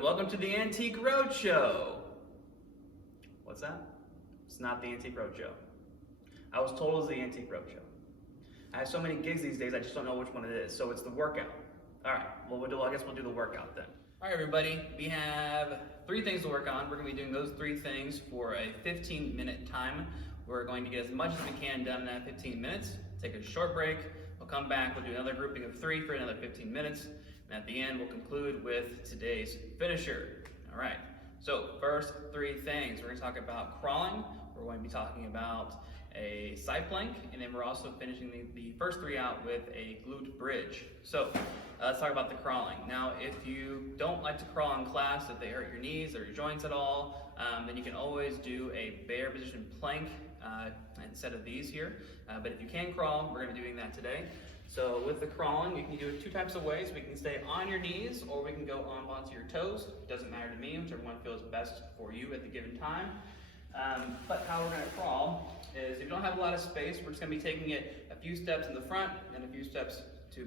and welcome to the Antique Roadshow. What's that? It's not the Antique Roadshow. I was told it was the Antique Roadshow. I have so many gigs these days, I just don't know which one it is. So it's the workout. All right, well, I guess we'll do the workout then. All right, everybody, we have 3 things to work on. We're gonna be doing those 3 things for a 15-minute time. We're going to get as much as we can done in that 15 minutes. Take a short break. We'll come back, we'll do another grouping of 3 for another 15 minutes. And at the end, we'll conclude with today's finisher. All right, so first 3 things. We're gonna talk about crawling. We're going to be talking about a side plank, and then we're also finishing the first 3 out with a glute bridge. So let's talk about the crawling. Now, if you don't like to crawl in class, if they hurt your knees or your joints at all, then you can always do a bear position plank instead of these here. But if you can crawl, we're going to be doing that today. So with the crawling, you can do it 2 types of ways. We can stay on your knees, or we can go onto your toes. It doesn't matter to me, whichever one feels best for you at the given time. But how we're going to crawl is, if you don't have a lot of space, we're just going to be taking it a few steps in the front and a few steps to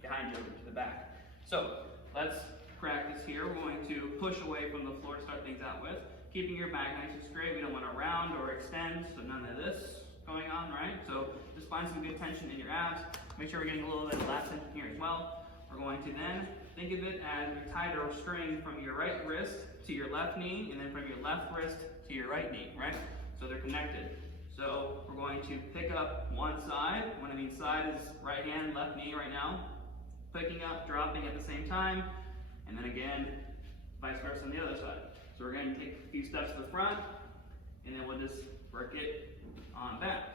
behind you to the back. So let's practice here. We're going to push away from the floor to start things out with, keeping your back nice and straight. We don't want to round or extend, so none of this going on, right? So just find some good tension in your abs. Make sure we're getting a little bit of lat tension here as well. We're going to then think of it as we tied a string from your right wrist to your left knee, and then from your left wrist to your right knee, right? So they're connected. So we're going to pick up one side. When I mean side is right hand, left knee right now. Picking up, dropping at the same time, and then again, vice versa on the other side. So we're going to take a few steps to the front, and then we'll just work it on back,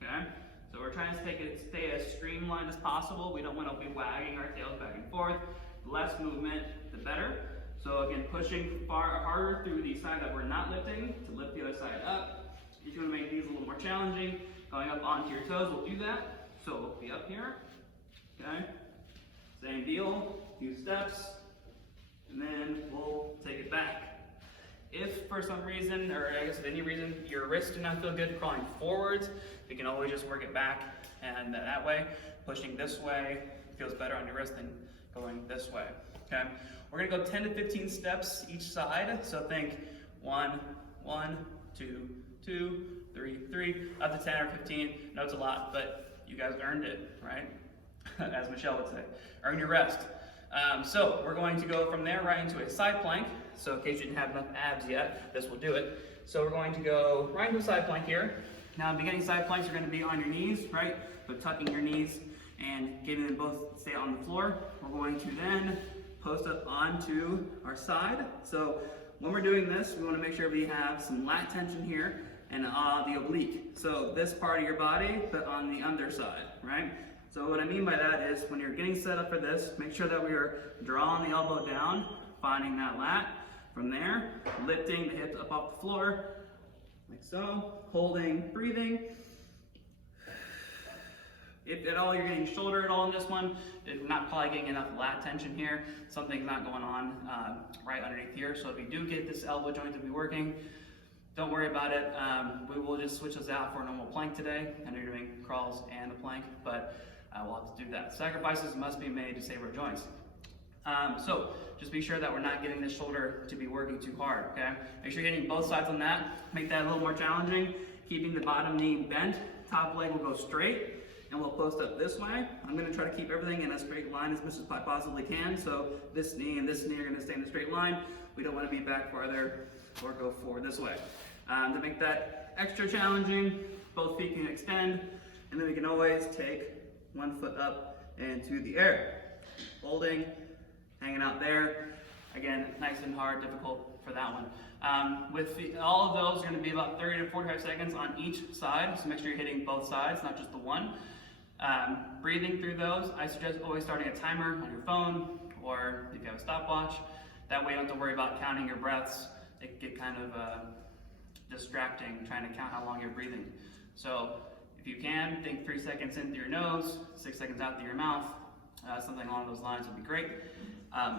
okay? So we're trying to stay as streamlined as possible. We don't want to be wagging our tails back and forth. The less movement, the better. So again, pushing harder through the side that we're not lifting to lift the other side up. If you want to make these a little more challenging, going up onto your toes, we'll do that. So we'll be up here, okay? Same deal, few steps, and then we'll take it back. If for some reason, or I guess if any reason, your wrists do not feel good crawling forwards, we can always just work it back, and that way, pushing this way feels better on your wrist than going this way, okay? We're gonna go 10 to 15 steps each side, so think 1, 2, 2, 3, up to 10 or 15. I know it's a lot, but you guys earned it, right? As Michelle would say, earn your rest. So we're going to go from there right into a side plank. So in case you didn't have enough abs yet, this will do it. So we're going to go right into a side plank here. Now, beginning side planks are going to be on your knees, right? So tucking your knees and getting them both stay on the floor. We're going to then post up onto our side. So when we're doing this, we want to make sure we have some lat tension here and the oblique. So this part of your body, but on the underside, right? So what I mean by that is, when you're getting set up for this, make sure that we are drawing the elbow down, finding that lat. From there, lifting the hips up off the floor, like so, holding, breathing. If at all you're getting shoulder at all in this one, if you're not probably getting enough lat tension here, something's not going on right underneath here. So if you do get this elbow joint to be working, don't worry about it. We will just switch this out for a normal plank today. I know you're doing crawls and a plank, but we'll have to do that. Sacrifices must be made to save our joints. So just be sure that we're not getting this shoulder to be working too hard, okay? Make sure you're hitting both sides on that. Make that a little more challenging. Keeping the bottom knee bent, top leg will go straight, and we'll post up this way. I'm gonna try to keep everything in a straight line as much as I possibly can. So this knee and this knee are gonna stay in a straight line. We don't wanna be back farther or go forward this way. To make that extra challenging, both feet can extend, and then we can always take one foot up into the air. Holding, hanging out there. Again, nice and hard, difficult for that one. All of those are going to be about 30 to 45 seconds on each side, so make sure you're hitting both sides, not just the one. Breathing through those, I suggest always starting a timer on your phone, or if you have a stopwatch. That way you don't have to worry about counting your breaths. It can get kind of distracting trying to count how long you're breathing. So if you can, think 3 seconds in through your nose, 6 seconds out through your mouth. Something along those lines would be great.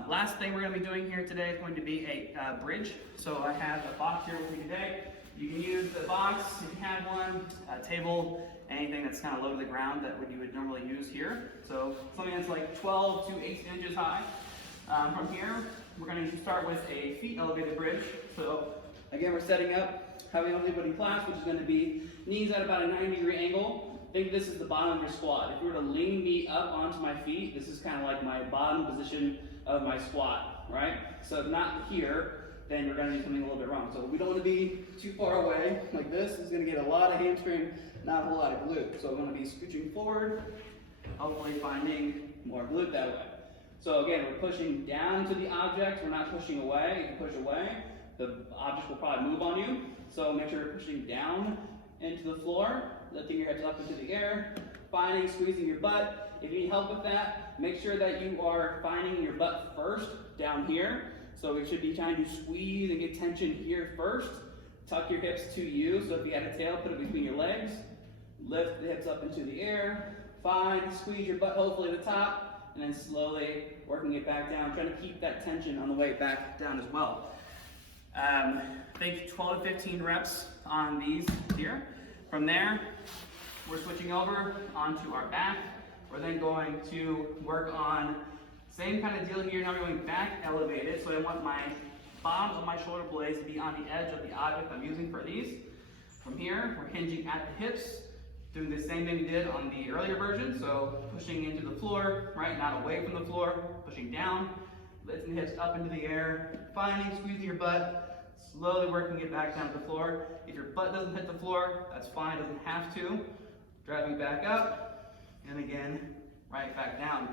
Last thing we're going to be doing here today is going to be a bridge. So I have a box here with me today. You can use the box if you have one, a table, anything that's kind of low to the ground that you would normally use here. So something that's like 12 to 18 inches high. From here, we're going to start with a feet elevated bridge. So again, we're setting up how we normally put in class, which is going to be knees at about a 90-degree angle. Think this is the bottom of your squat. If you were to lean me up onto my feet, this is kind of like my bottom position of my squat, right? So if not here, then you're going to do something a little bit wrong. So we don't want to be too far away like this. This is going to get a lot of hamstring, not a whole lot of glute. So we're going to be scooching forward, hopefully finding more glute that way. So again, we're pushing down to the object. We're not pushing away. If you push away, the object will probably move on you. So make sure you're pushing down into the floor, lifting your hips up into the air, finding, squeezing your butt. If you need help with that, make sure that you are finding your butt first down here. So we should be trying to squeeze and get tension here first. Tuck your hips to you. So if you had a tail, put it between your legs. Lift the hips up into the air. Find, squeeze your butt hopefully to the top. And then slowly working it back down, trying to keep that tension on the way back down as well. Think 12 to 15 reps on these here. From there, we're switching over onto our back. We're then going to work on same kind of deal here. Now we're going back elevated. So I want my bottom of my shoulder blades to be on the edge of the object I'm using for these. From here, we're hinging at the hips. Doing the same thing we did on the earlier version, so pushing into the floor, right, not away from the floor, pushing down, lifting the hips up into the air, finding, squeezing your butt, slowly working it back down to the floor. If your butt doesn't hit the floor, that's fine, doesn't have to. Driving back up, and again, right back down.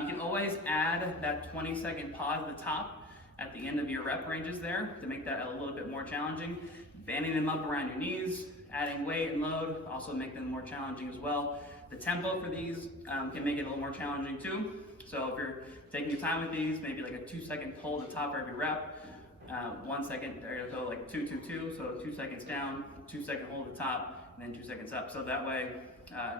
You can always add that 20-second pause at the top at the end of your rep ranges there to make that a little bit more challenging. Banding them up around your knees, adding weight and load, also make them more challenging as well. The tempo for these can make it a little more challenging too. So if you're taking your time with these, maybe like a 2-second hold at the top of every rep, 1 second, there you go, like 2, 2, 2, so 2 seconds down, 2-second hold at the top, and then 2 seconds up. So that way,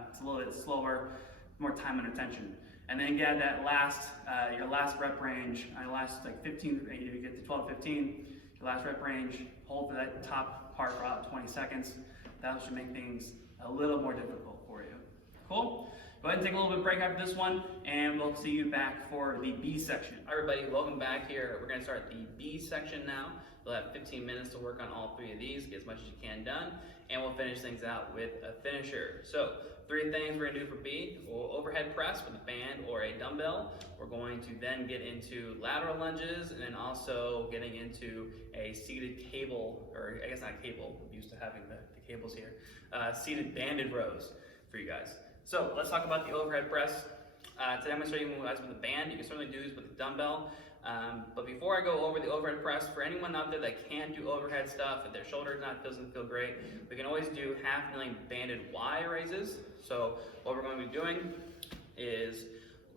it's a little bit slower, more time under tension. And then get that last, your last rep range, last like 15, you get to 12 to 15, your last rep range, hold for that top part for about 20 seconds. That should make things a little more difficult for you. Cool? Go ahead and take a little bit of break after this one, and we'll see you back for the B section. All right, everybody, welcome back here. We're going to start the B section now. We'll have 15 minutes to work on all 3 of these, get as much as you can done, and we'll finish things out with a finisher. So 3 things we're going to do for B. We'll overhead press with a band or a dumbbell. We're going to then get into lateral lunges, and then also getting into a seated cable, or I guess not cable, I'm used to having the cables here, seated banded rows for you guys. So let's talk about the overhead press. Today I'm going to show you guys with a band. You can certainly do this with a dumbbell. But before I go over the overhead press, for anyone out there that can't do overhead stuff, if their shoulder doesn't feel great, we can always do half-kneeling banded Y raises. So what we're going to be doing is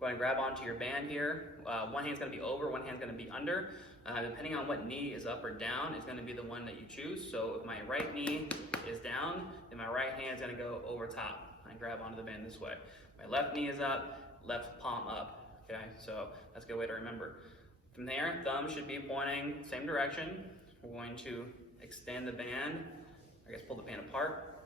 we're going to grab onto your band here. One hand's going to be over, one hand's going to be under. Depending on what knee is up or down is going to be the one that you choose. So if my right knee is down, then my right hand's going to go over top and grab onto the band this way. My left knee is up, left palm up. Okay, so that's a good way to remember. From there, thumb should be pointing same direction. We're going to extend the band, I guess pull the band apart,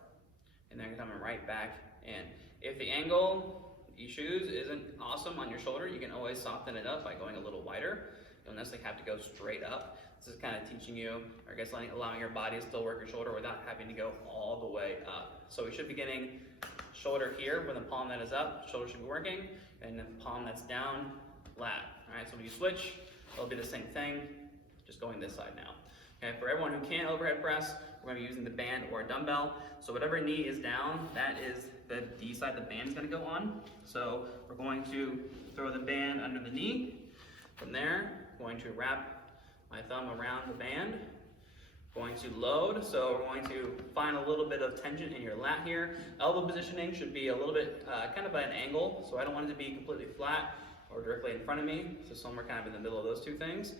and then coming right back in. If the angle you choose isn't awesome on your shoulder, you can always soften it up by going a little wider. You don't necessarily have to go straight up. This is kind of teaching you, or I guess allowing your body to still work your shoulder without having to go all the way up. So we should be getting shoulder here with the palm that is up, shoulder should be working, and the palm that's down, lat. All right, so when you switch, it'll be the same thing, just going this side now. Okay, for everyone who can't overhead press, we're going to be using the band or a dumbbell. So whatever knee is down, that is the D side the band is going to go on. So we're going to throw the band under the knee. From there, going to wrap my thumb around the band. Going to load, so we're going to find a little bit of tension in your lat here. Elbow positioning should be a little bit kind of at an angle, so I don't want it to be completely flat or directly in front of me, so somewhere kind of in the middle of those 2 things.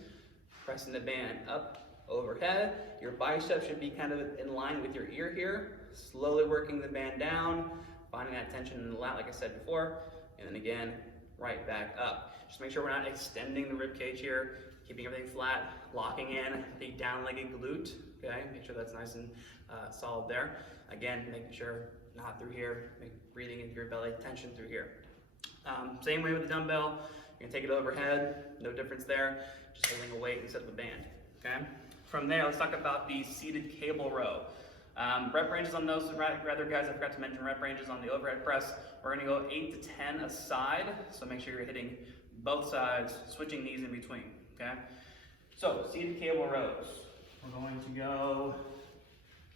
Pressing the band up overhead. Your bicep should be kind of in line with your ear here. Slowly working the band down, finding that tension in the lat like I said before, and then again, right back up. Just make sure we're not extending the rib cage here, keeping everything flat, locking in the down-legged glute, okay? Make sure that's nice and solid there. Again, making sure not through here, breathing into your belly, tension through here. Same way with the dumbbell. You're gonna take it overhead, no difference there, just holding a weight instead of a band, okay? From there, let's talk about the seated cable row. Rep ranges on those, rather guys, I forgot to mention rep ranges on the overhead press. We're gonna go 8 to 10 a side, so make sure you're hitting both sides, switching knees in between, okay? So, seated cable rows. We're going to go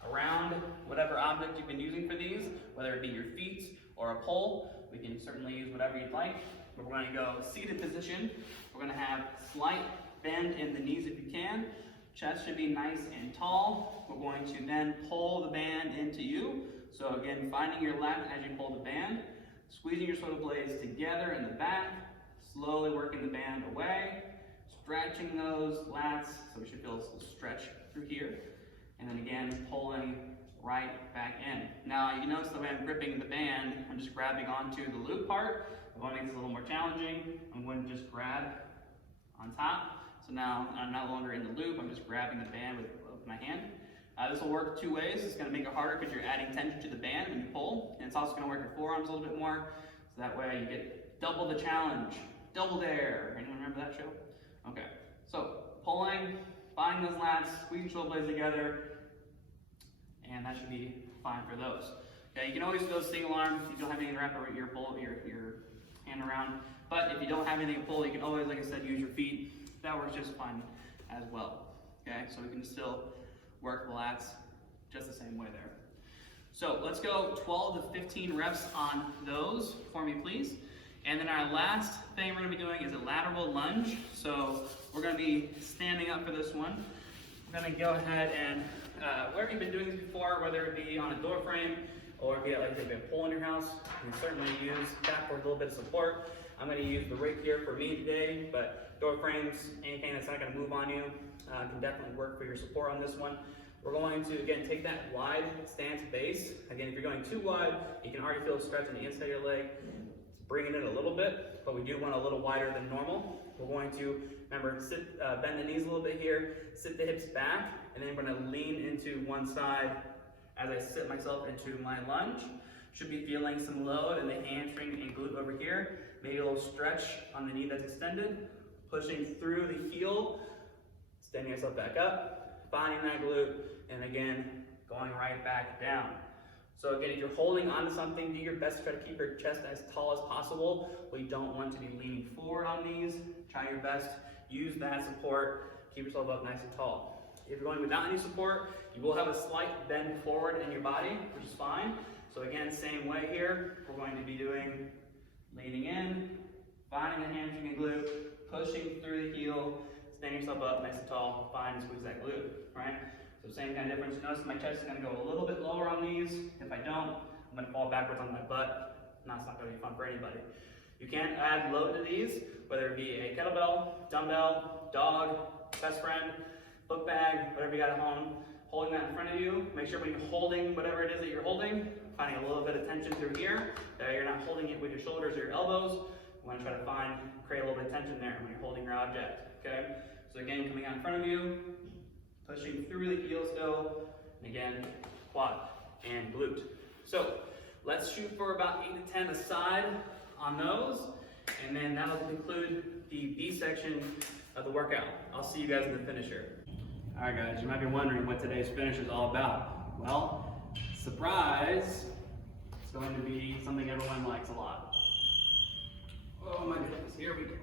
around whatever object you've been using for these, whether it be your feet or a pole. We can certainly use whatever you'd like. But we're going to go seated position. We're going to have slight bend in the knees if you can. Chest should be nice and tall. We're going to then pull the band into you. So again, finding your lat as you pull the band, squeezing your shoulder blades together in the back, slowly working the band away, stretching those lats, so we should feel a stretch through here, and then again, pulling right back in. Now, you notice the way I'm gripping the band, I'm just grabbing onto the loop part. I want to make this a little more challenging. I'm going to just grab on top. So now I'm no longer in the loop, I'm just grabbing the band with my hand. This will work two ways. It's going to make it harder because you're adding tension to the band when you pull, and it's also going to work your forearms a little bit more, so that way you get double the challenge, double dare. Anyone remember that show? Okay, so pulling, finding those lats, squeezing shoulder blades together, and that should be fine for those. Okay, you can always do those single arms if you don't have anything to wrap your hand around, but if you don't have anything to pull, you can always, like I said, use your feet. That works just fine as well. Okay, so we can still work the lats just the same way there. So let's go 12 to 15 reps on those for me, please. And then our last thing we're going to be doing is a lateral lunge. So we're going to be standing up for this one. I'm going to go ahead and, wherever you've been doing this before, whether it be on a door frame or be like you've been pulling your house, you can certainly use that for a little bit of support. I'm going to use the rig here for me today, but door frames, anything that's not going to move on you, can definitely work for your support on this one. We're going to, again, take that wide stance base. Again, if you're going too wide, you can already feel a stretch on the inside of your leg. Bring it in a little bit, but we do want a little wider than normal. We're going to, remember, bend the knees a little bit here, sit the hips back, and then we're going to lean into one side as I sit myself into my lunge. Should be feeling some load in the hamstring and glute over here. Maybe a little stretch on the knee that's extended. Pushing through the heel, standing yourself back up, finding that glute, and again, going right back down. So again, if you're holding onto something, do your best to try to keep your chest as tall as possible. We don't want to be leaning forward on these. Try your best, use that support, keep yourself up nice and tall. If you're going without any support, you will have a slight bend forward in your body, which is fine. So again, same way here, we're going to be doing leaning in, finding the hamstring and glute, pushing through the heel, standing yourself up nice and tall, find and squeeze that glute, right? So same kind of difference. Notice my chest is going to go a little bit lower on these. If I don't, I'm going to fall backwards on my butt. No, it's not going to be fun for anybody. You can add load to these, whether it be a kettlebell, dumbbell, dog, best friend, book bag, whatever you got at home. Holding that in front of you. Make sure when you're holding whatever it is that you're holding, finding a little bit of tension through here. You're not holding it with your shoulders or your elbows. You want to try to create a little bit of tension there when you're holding your object. Okay? So again, coming out in front of you, pushing through the heel still, and again, quad and glute. So let's shoot for about 8 to 10 a side on those, and then that'll conclude the B section of the workout. I'll see you guys in the finisher. All right, guys, you might be wondering what today's finisher is all about. Well, surprise, it's going to be something everyone likes a lot. Oh my goodness, here we go.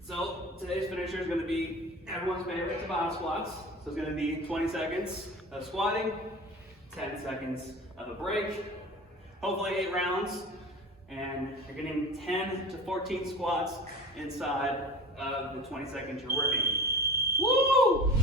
So today's finisher is going to be everyone's favorite Tabata squats. So it's going to be 20 seconds of squatting, 10 seconds of a break, hopefully 8 rounds, and you're getting 10 to 14 squats inside of the 20 seconds you're working. Woo!